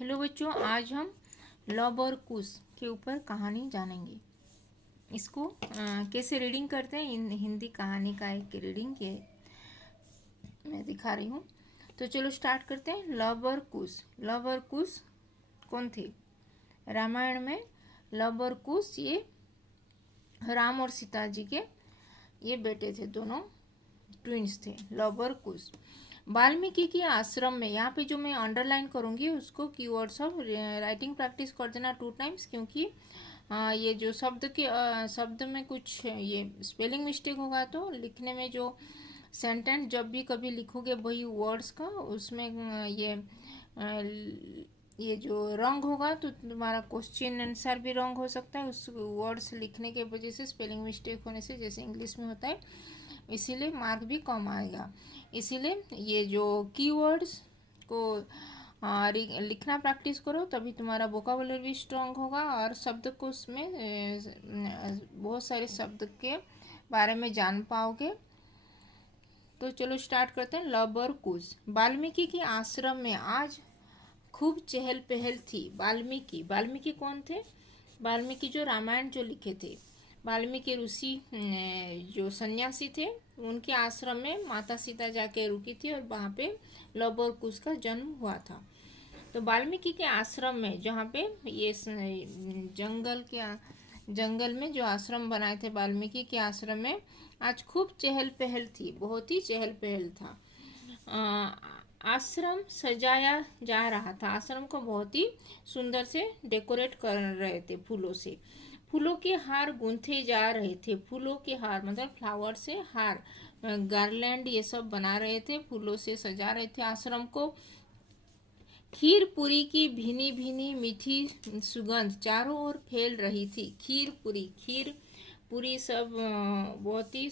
Hello बच्चों, आज हम लव और कुश के ऊपर कहानी जानेंगे। इसको कैसे रीडिंग करते हैं, हिंदी कहानी का एक रीडिंग ये मैं दिखा रही हूँ। तो चलो स्टार्ट करते हैं। लव और कुश। लव और कुश कौन थे? रामायण में लव और कुश ये राम और सीता जी के ये बेटे थे, दोनों ट्विंस थे, लव और कुश। वाल्मीकि के आश्रम में, यहाँ पे जो मैं अंडरलाइन करूँगी उसको कीवर्ड सब राइटिंग प्रैक्टिस कर देना 2 टाइम्स, क्योंकि ये जो शब्द में कुछ ये स्पेलिंग मिस्टेक होगा तो लिखने में जो सेंटेंस जब भी कभी लिखोगे वही वर्ड्स का उसमें ये जो रंग होगा तो तुम्हारा क्वेश्चन आंसर भी रंग हो सकता है उस वर्ड्स लिखने के वजह से, स्पेलिंग मिस्टेक होने से, जैसे इंग्लिश में होता है। इसीलिए मार्क भी कम आएगा। इसीलिए ये जो कीवर्ड्स को लिखना प्रैक्टिस करो, तभी तुम्हारा वोकाबुलरी भी स्ट्रांग होगा और शब्दकोश में बहुत सारे शब्द के बारे में जान पाओगे। तो चलो स्टार्ट करते हैं। लव और कुश। वाल्मीकि के आश्रम में आज खूब चहल पहल थी। वाल्मीकि कौन थे? वाल्मीकि जो रामायण जो लिखे थे, वाल्मीकि ऋषि जो सन्यासी थे, उनके आश्रम में माता सीता जाके रुकी थी और वहाँ पे लव और कुश का जन्म हुआ था। तो वाल्मीकि के आश्रम में, जहाँ पे ये जंगल में जो आश्रम बनाए थे वाल्मीकि के आश्रम में, आज खूब चहल पहल थी, बहुत ही चहल पहल था। आश्रम सजाया जा रहा था। आश्रम को बहुत ही सुंदर से डेकोरेट कर रहे थे फूलों से। फूलों के हार गूंथे जा रहे थे। फूलों के हार मतलब फ्लावर से हार, गार्लैंड ये सब बना रहे थे, फूलों से सजा रहे थे आश्रम को। खीर पूरी की भीनी भीनी मीठी सुगंध चारों ओर फैल रही थी। खीर पूरी सब बहुत ही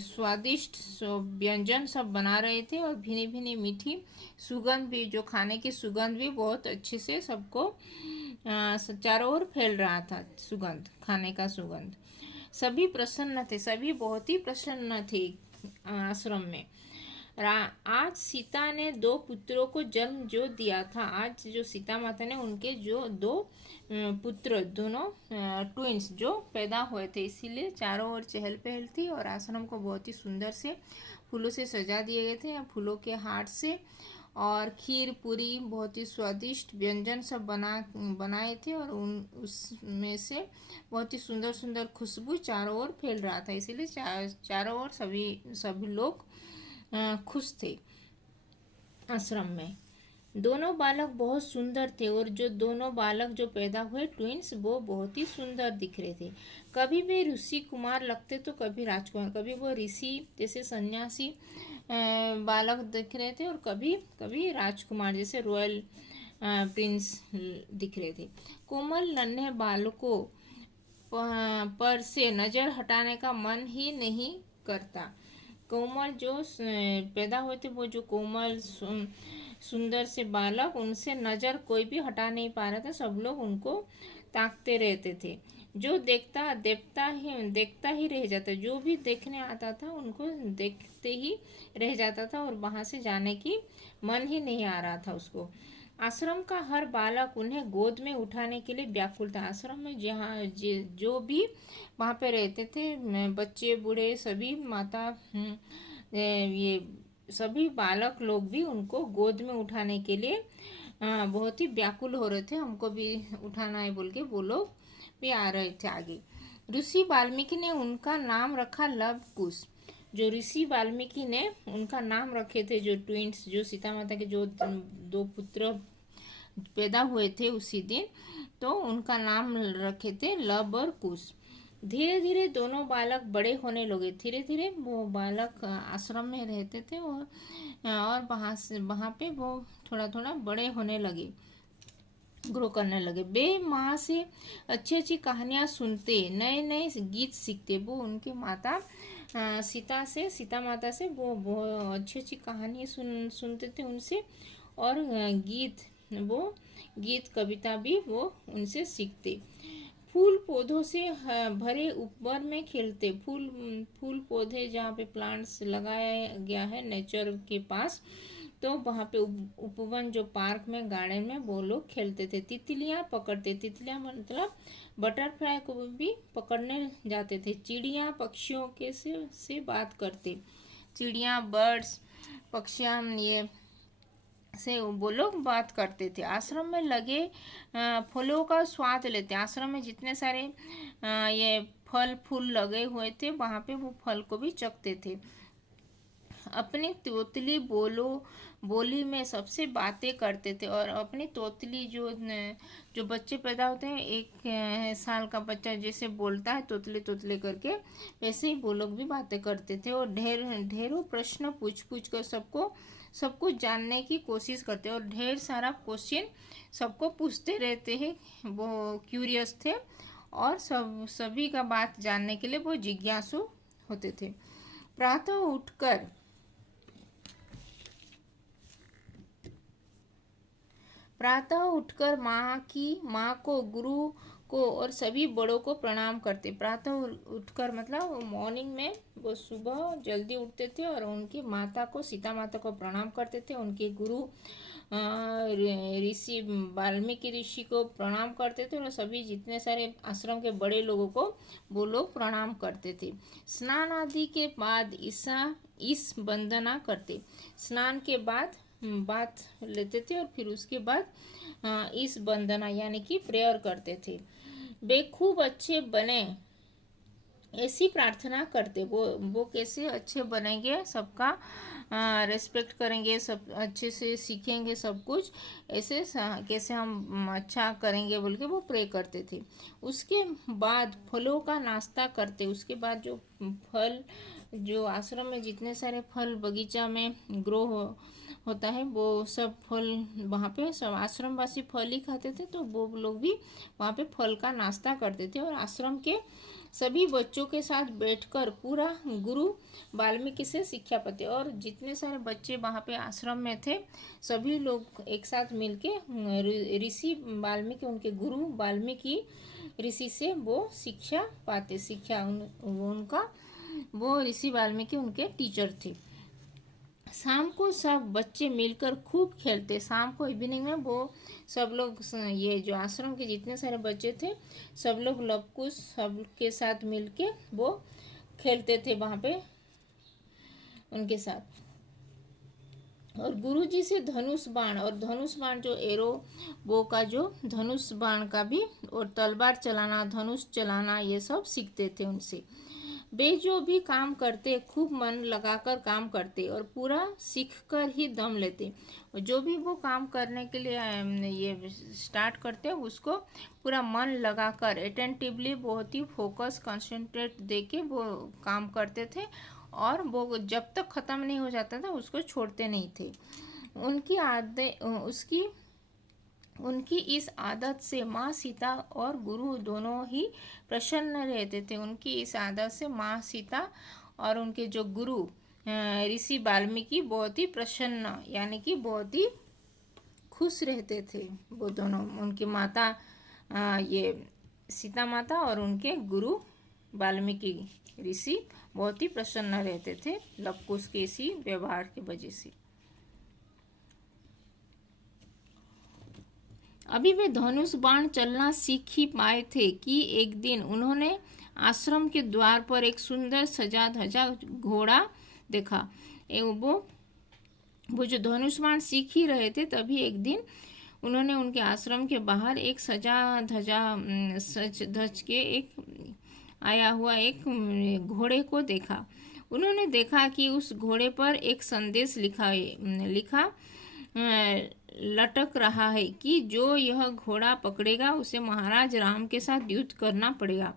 स्वादिष्ट व्यंजन सब बना रहे थे और भीनी भीनी मीठी सुगंध भी, जो खाने की सुगंध भी बहुत अच्छे से सबको चारों ओर फैल रहा था। सुगंध, खाने का सुगंध। सभी प्रसन्न थे, सभी बहुत ही प्रसन्न थे आश्रम में। आज सीता ने 2 पुत्रों को जन्म जो दिया था। आज जो सीता माता ने उनके जो 2 पुत्र, दोनों ट्विंस जो पैदा हुए थे, इसीलिए चारों ओर चहल पहल थी और आश्रम को बहुत ही सुंदर से फूलों से सजा दिए गए थे, फूलों के हार से। और खीर पूरी बहुत ही स्वादिष्ट व्यंजन सब बनाए थे और उसमें से बहुत ही सुंदर सुंदर खुशबू चारों ओर फैल रहा था, इसीलिए चारों ओर सभी लोग खुश थे आश्रम में। दोनों बालक बहुत सुंदर थे और जो दोनों बालक जो पैदा हुए ट्विंस, वो बहुत ही सुंदर दिख रहे थे। कभी वे ऋषि कुमार लगते तो कभी राजकुमार, कभी वो ऋषि जैसे सन्यासी बालक दिख रहे थे और कभी कभी राजकुमार जैसे रॉयल प्रिंस दिख रहे थे। कोमल नन्हे बालकों पर से नजर हटाने का मन ही नहीं करता। कोमल जो पैदा हुए थे, वो जो कोमल सुंदर से बालक, उनसे नज़र कोई भी हटा नहीं पा रहा था, सब लोग उनको ताकते रहते थे। जो देखता ही रह जाता, जो भी देखने आता था उनको देखते ही रह जाता था और वहाँ से जाने की मन ही नहीं आ रहा था उसको। आश्रम का हर बालक उन्हें गोद में उठाने के लिए व्याकुल था। आश्रम में जहाँ जो भी वहाँ पे रहते थे, बच्चे बूढ़े सभी, माता ये सभी बालक लोग भी उनको गोद में उठाने के लिए बहुत ही व्याकुल हो रहे थे, हमको भी उठाना है बोल के वो लोग भी आ रहे थे आगे। ऋषि वाल्मीकि ने उनका नाम रखा लव कुश। जो ऋषि वाल्मीकि ने उनका नाम रखे थे, जो ट्विंस, जो सीता माता के जो 2 पुत्र पैदा हुए थे उसी दिन, तो उनका नाम रखे थे लव और कुश। धीरे धीरे दोनों बालक बड़े होने लगे। धीरे धीरे वो बालक आश्रम में रहते थे और वहाँ पे वो थोड़ा थोड़ा बड़े होने लगे, ग्रो करने लगे। वे माँ से अच्छी अच्छी कहानियाँ सुनते, नए नए गीत सीखते। वो उनके माता सीता माता से वो अच्छी अच्छी कहानी सुनते थे उनसे, और गीत कविता भी वो उनसे सीखते। फूल पौधों से भरे ऊपर में खेलते। फूल पौधे जहाँ पे प्लांट्स लगाया गया है नेचर के पास, तो वहाँ पे उपवन जो पार्क में गार्डन में वो लोग खेलते थे। तितलियाँ पकड़ते, तितलियाँ मतलब बटरफ्लाई को भी पकड़ने जाते थे। चिड़िया पक्षियों के से बात करते, चिड़िया बर्ड्स पक्षियाँ ये से वो लोग बात करते थे। आश्रम में लगे फलों का स्वाद लेते। आश्रम में जितने सारे ये फल फूल लगे हुए थे वहाँ पे वो फल को भी चखते थे। अपनी तोतली बोली में सबसे बातें करते थे। और अपनी तोतली जो बच्चे पैदा होते हैं, 1 साल का बच्चा जैसे बोलता है तोतले तोतले करके, वैसे ही वो लोग भी बातें करते थे। और ढेरों प्रश्न पूछ पूछ कर सब कुछ जानने की कोशिश करते और ढेर सारा क्वेश्चन सबको पूछते रहते हैं। वो क्यूरियस थे और सभी का बात जानने के लिए वो जिज्ञासु होते थे। प्रातः उठकर माँ को, गुरु को और सभी बड़ों को प्रणाम करते। प्रातः उठकर मतलब मॉर्निंग में वो सुबह जल्दी उठते थे और उनकी माता को, सीता माता को प्रणाम करते थे। उनके गुरु ऋषि वाल्मीकि ऋषि को प्रणाम करते थे और सभी जितने सारे आश्रम के बड़े लोगों को वो लोग प्रणाम करते थे। स्नान आदि के बाद इस वंदना करते। स्नान के बाद बात लेते थे और फिर उसके बाद इस वंदना यानी कि प्रेयर करते थे। वे खूब अच्छे बने ऐसी प्रार्थना करते। वो कैसे अच्छे बनेंगे, सबका रेस्पेक्ट करेंगे, सब अच्छे से सीखेंगे सब कुछ, ऐसे कैसे हम अच्छा करेंगे बोल के वो प्रे करते थे। उसके बाद फलों का नाश्ता करते। उसके बाद जो फल, जो आश्रम में जितने सारे फल बगीचा में ग्रो होता है वो सब फल वहाँ पे सब आश्रमवासी फल ही खाते थे। तो वो लोग भी वहाँ पे फल का नाश्ता करते थे और आश्रम के सभी बच्चों के साथ बैठकर पूरा गुरु वाल्मीकि से शिक्षा पाते। और जितने सारे बच्चे वहाँ पे आश्रम में थे सभी लोग एक साथ मिलके ऋषि वाल्मीकि, उनके गुरु वाल्मीकि ऋषि से वो शिक्षा पाते। उनका वो ऋषि वाल्मीकि उनके टीचर थे। शाम को सब बच्चे मिलकर खूब खेलते। शाम को इवनिंग में वो सब लोग, ये जो आश्रम के जितने सारे बच्चे थे सब लोग लवकुश सब के साथ मिलके वो खेलते थे वहाँ पे उनके साथ। और गुरुजी से धनुष बाण जो एरो वो का जो धनुष बाण का भी, और तलवार चलाना, धनुष चलाना, ये सब सीखते थे उनसे। वे जो भी काम करते खूब मन लगाकर काम करते और पूरा सीख कर ही दम लेते। जो भी वो काम करने के लिए ये स्टार्ट करते उसको पूरा मन लगाकर अटेंटिवली, बहुत ही फोकस कंसंट्रेट देके वो काम करते थे और वो जब तक ख़त्म नहीं हो जाता था उसको छोड़ते नहीं थे। उनकी इस आदत से माँ सीता और गुरु दोनों ही प्रसन्न रहते थे। उनकी इस आदत से माँ सीता और उनके जो गुरु ऋषि वाल्मीकि बहुत ही प्रसन्न यानी कि बहुत ही खुश रहते थे। वो दोनों, उनकी माता ये सीता माता और उनके गुरु वाल्मीकि ऋषि बहुत ही प्रसन्न रहते थे लवकुश के इसी व्यवहार की वजह से। अभी वे धनुष बाण चलना सीख ही पाए थे कि एक दिन उन्होंने आश्रम के द्वार पर एक सुंदर सजा धजा घोड़ा देखा। वो जो धनुष बाण सीख ही रहे थे तभी एक दिन उन्होंने उनके आश्रम के बाहर एक सज धज के एक आया हुआ एक घोड़े को देखा। उन्होंने देखा कि उस घोड़े पर एक संदेश लिखा लटक रहा है कि जो यह घोड़ा पकड़ेगा उसे महाराज राम के साथ युद्ध करना पड़ेगा।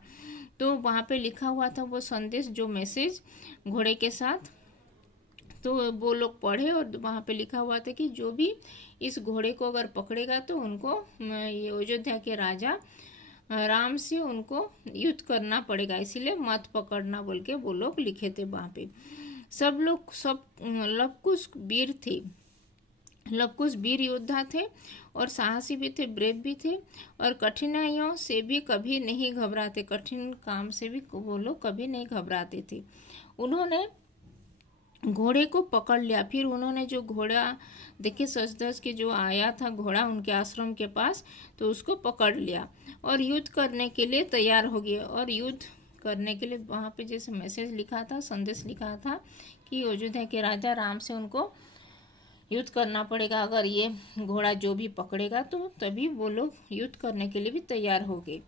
तो वहाँ पे लिखा हुआ था वो संदेश, जो मैसेज घोड़े के साथ। तो वो लोग पढ़े और वहाँ पे लिखा हुआ था कि जो भी इस घोड़े को अगर पकड़ेगा तो उनको, ये अयोध्या के राजा राम से उनको युद्ध करना पड़ेगा, इसीलिए मत पकड़ना बोल के वो लोग लिखे थे वहाँ पे। सब लवकुश वीर थे, लवकुश वीर योद्धा थे और साहसी भी थे, ब्रेव भी थे और कठिनाइयों से भी कभी नहीं घबराते। कठिन काम से भी वो लोग कभी नहीं घबराते थे। उन्होंने घोड़े को पकड़ लिया। फिर उन्होंने जो घोड़ा देखे सच धज के जो आया था घोड़ा उनके आश्रम के पास, तो उसको पकड़ लिया और युद्ध करने के लिए तैयार हो गए। और युद्ध करने के लिए वहाँ पे जैसे मैसेज लिखा था, संदेश लिखा था कि अयोध्या के राजा राम से उनको युद्ध करना पड़ेगा, अगर ये घोड़ा जो भी पकड़ेगा तो तभी वो लोग युद्ध करने के लिए भी तैयार हो गए।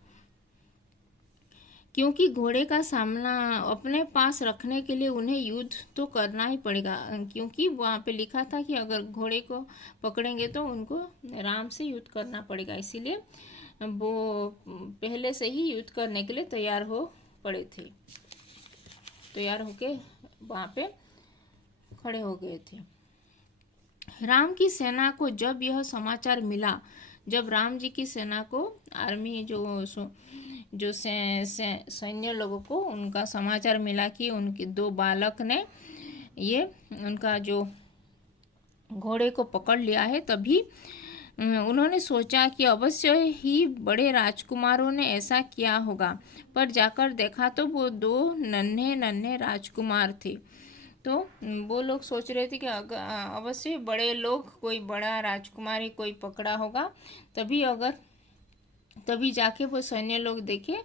क्योंकि घोड़े का सामना अपने पास रखने के लिए उन्हें युद्ध तो करना ही पड़ेगा, क्योंकि वहाँ पे लिखा था कि अगर घोड़े को पकड़ेंगे तो उनको राम से युद्ध करना पड़ेगा। इसीलिए वो पहले से ही युद्ध करने के लिए तैयार हो पड़े थे, तैयार होके वहाँ पे खड़े हो गए थे। राम की सेना को जब यह समाचार मिला, जब राम जी की सेना को आर्मी जो सैन्य लोगों को उनका समाचार मिला कि उनके दो बालक ने ये उनका जो घोड़े को पकड़ लिया है, तभी उन्होंने सोचा कि अवश्य ही बड़े राजकुमारों ने ऐसा किया होगा। पर जाकर देखा तो वो दो नन्हे नन्हे राजकुमार थे। तो वो लोग सोच रहे थे कि अवश्य बड़े लोग, कोई बड़ा राजकुमार कोई पकड़ा होगा, तभी जाके वो सैन्य लोग देखे,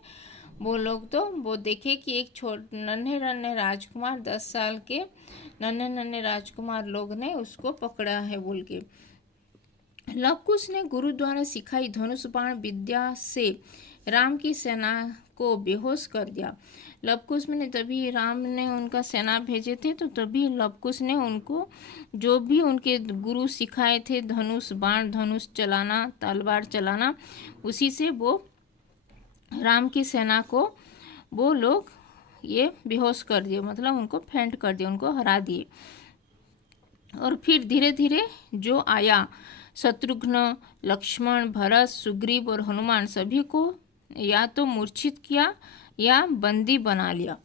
वो लोग तो वो देखे कि एक नन्हे नन्हे राजकुमार 10 साल के नन्हे नन्हे राजकुमार लोग ने उसको पकड़ा है बोल के। लव कुश ने गुरु द्वारा सिखाई धनुष बाण विद्या से राम की सेना को बेहोश कर दिया। लव कुश में तभी राम ने उनका सेना भेजे थे, तो तभी लव कुश ने उनको जो भी उनके गुरु सिखाए थे धनुष बाण, धनुष चलाना, तलवार चलाना, उसी से वो राम की सेना को वो लोग ये बेहोश कर दिए, मतलब उनको फेंट कर दिए, उनको हरा दिए। और फिर धीरे धीरे जो आया, शत्रुघ्न, लक्ष्मण, भरत, सुग्रीव और हनुमान सभी को या तो मूर्छित किया या बंदी बना लिया।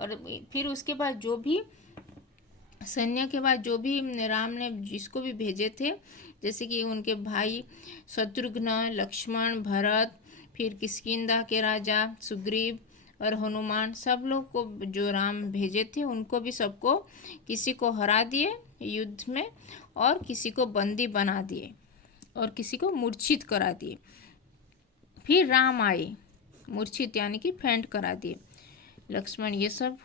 और फिर उसके बाद जो भी सैन्य के बाद जो भी राम ने जिसको भी भेजे थे, जैसे कि उनके भाई शत्रुघ्न, लक्ष्मण, भरत, फिर किष्किंधा के राजा सुग्रीव और हनुमान, सब लोग को जो राम भेजे थे उनको भी सबको किसी को हरा दिए युद्ध में, और किसी को बंदी बना दिए, और किसी को मूर्छित करा दिए। फिर राम आए, मूर्छित यानी कि फेंट करा दिए। लक्ष्मण, ये सब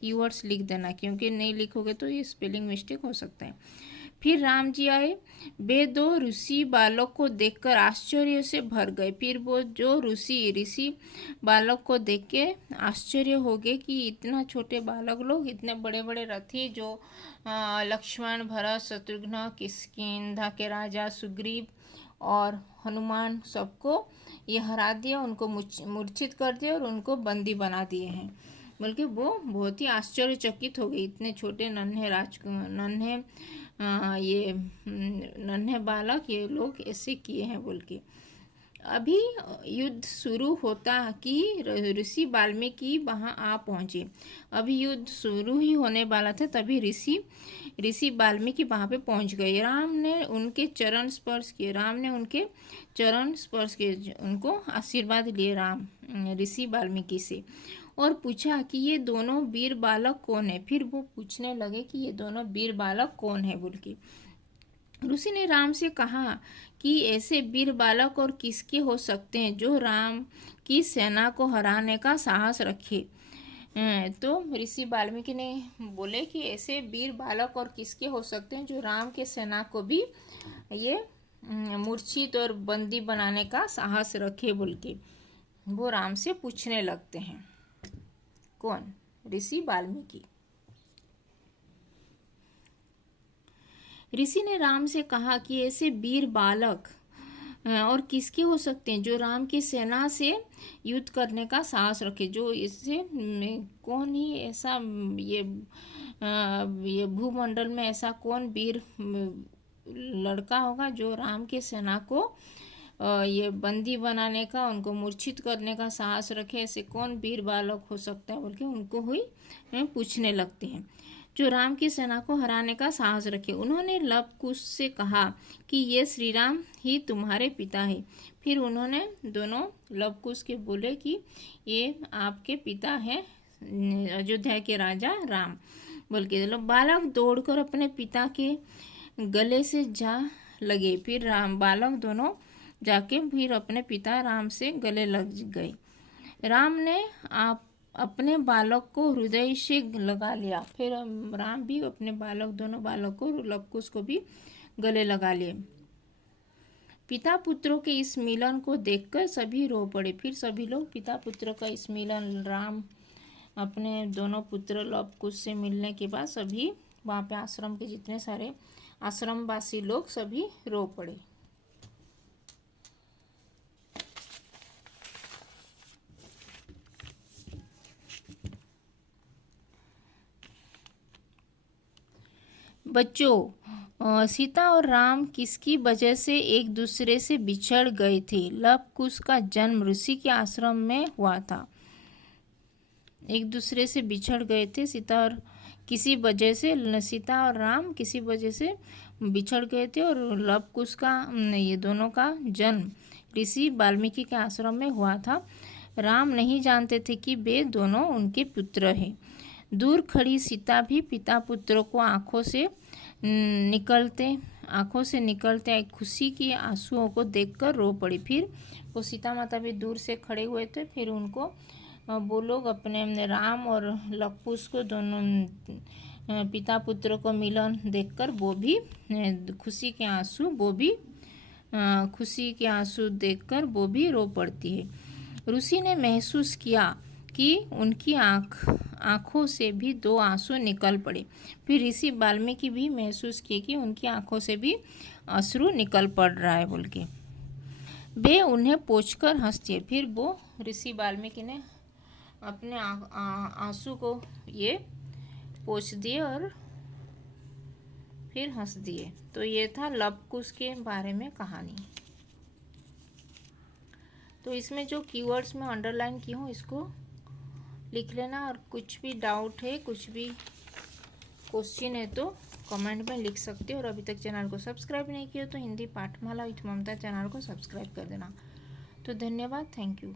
कीवर्ड्स लिख देना, क्योंकि नहीं लिखोगे तो ये स्पेलिंग मिस्टेक हो सकता है। फिर राम जी आए, वे दो ऋषि बालक को देखकर आश्चर्य से भर गए। फिर वो जो ऋषि बालक को देख के आश्चर्य हो गए कि इतना छोटे बालक लोग इतने बड़े बड़े रथी, जो लक्ष्मण, भरत, शत्रुघ्न, किष्किंधा के राजा सुग्रीव और हनुमान, सबको ये हरा दिया, उनको मूर्छित कर दिया और उनको बंदी बना दिए हैं। बल्कि वो बहुत ही आश्चर्यचकित हो गई, इतने छोटे नन्हे बालक ये लोग ऐसे किए हैं बोल के। अभी युद्ध शुरू होता कि ऋषि वाल्मीकि वहाँ आ पहुँचे। अभी युद्ध शुरू ही होने वाला था, तभी ऋषि वाल्मीकि वहाँ पे पहुँच गए। राम ने उनके चरण स्पर्श किए, उनको आशीर्वाद लिए राम ऋषि वाल्मीकि से, और पूछा कि ये दोनों वीर बालक कौन है। फिर वो पूछने लगे कि ये दोनों वीर बालक कौन है बोल के। ऋषि ने राम से कहा कि ऐसे वीर बालक और किसके हो सकते हैं जो राम की सेना को हराने का साहस रखे। तो ऋषि वाल्मीकि ने बोले कि ऐसे वीर बालक और किसके हो सकते हैं जो राम के सेना को भी ये मूर्छित और बंदी बनाने का साहस रखे बोल के वो राम से पूछने लगते हैं। कौन? ऋषि वाल्मीकि। ऋषि ने राम से कहा कि ऐसे वीर बालक और किसके हो सकते हैं जो राम की सेना से युद्ध करने का साहस रखे, जो इससे कौन ही ऐसा ये भूमंडल में ऐसा कौन वीर लड़का होगा जो राम की सेना को ये बंदी बनाने का, उनको मूर्छित करने का साहस रखे। ऐसे कौन वीर बालक हो सकता है बोल के उनको हुई पूछने लगते हैं जो राम की सेना को हराने का साहस रखे। उन्होंने लव कुश से कहा कि ये श्री राम ही तुम्हारे पिता है। फिर उन्होंने दोनों लव कुश के बोले कि ये आपके पिता हैं अयोध्या के राजा राम बोल के। चलो, बालक दौड़कर अपने पिता के गले से जा लगे। फिर बालक दोनों जाके फिर अपने पिता राम से गले लग गए। राम ने आप अपने बालक को हृदय से लगा लिया। फिर राम भी अपने दोनों बालक को, लव कुश को भी गले लगा लिए। पिता पुत्रों के इस मिलन को देखकर सभी रो पड़े। फिर सभी लोग पिता पुत्र का इस मिलन, राम अपने दोनों पुत्र लव कुश से मिलने के बाद सभी वहाँ पे आश्रम के जितने सारे आश्रमवासी लोग सभी रो पड़े। बच्चों, सीता और राम किसकी वजह से एक दूसरे से बिछड़ गए थे? लव कुश का जन्म ऋषि के आश्रम में हुआ था। एक दूसरे से बिछड़ गए थे सीता और राम किसी वजह से बिछड़ गए थे, और लव कुश का ये दोनों का जन्म ऋषि वाल्मीकि के आश्रम में हुआ था। राम नहीं जानते थे कि वे दोनों उनके पुत्र हैं। दूर खड़ी सीता भी पिता पुत्रों को आंखों से निकलते खुशी के आंसुओं को देखकर रो पड़ी। फिर वो सीता माता भी दूर से खड़े हुए थे। फिर उनको वो लोग अपने राम और लव कुश को दोनों पिता पुत्रों को मिलन देखकर वो भी खुशी के आंसू देखकर वो भी रो पड़ती है। ऋषि ने महसूस किया कि उनकी आँखों से भी 2 आंसू निकल पड़े। फिर ऋषि वाल्मीकि भी महसूस किए कि उनकी आँखों से भी अश्रु निकल पड़ रहा है बोल के। वे उन्हें पोंछकर हंस दिए। फिर वो ऋषि वाल्मीकि ने अपने आंसू को ये पोंछ दिए और फिर हंस दिए। तो ये था लव कुश के बारे में कहानी। तो इसमें जो कीवर्ड्स में अंडरलाइन की हूँ इसको लिख लेना, और कुछ भी डाउट है, कुछ भी क्वेश्चन है तो कमेंट में लिख सकते हो। और अभी तक चैनल को सब्सक्राइब नहीं किया तो हिंदी पाठमाला विथ ममता चैनल को सब्सक्राइब कर देना। तो धन्यवाद, थैंक यू।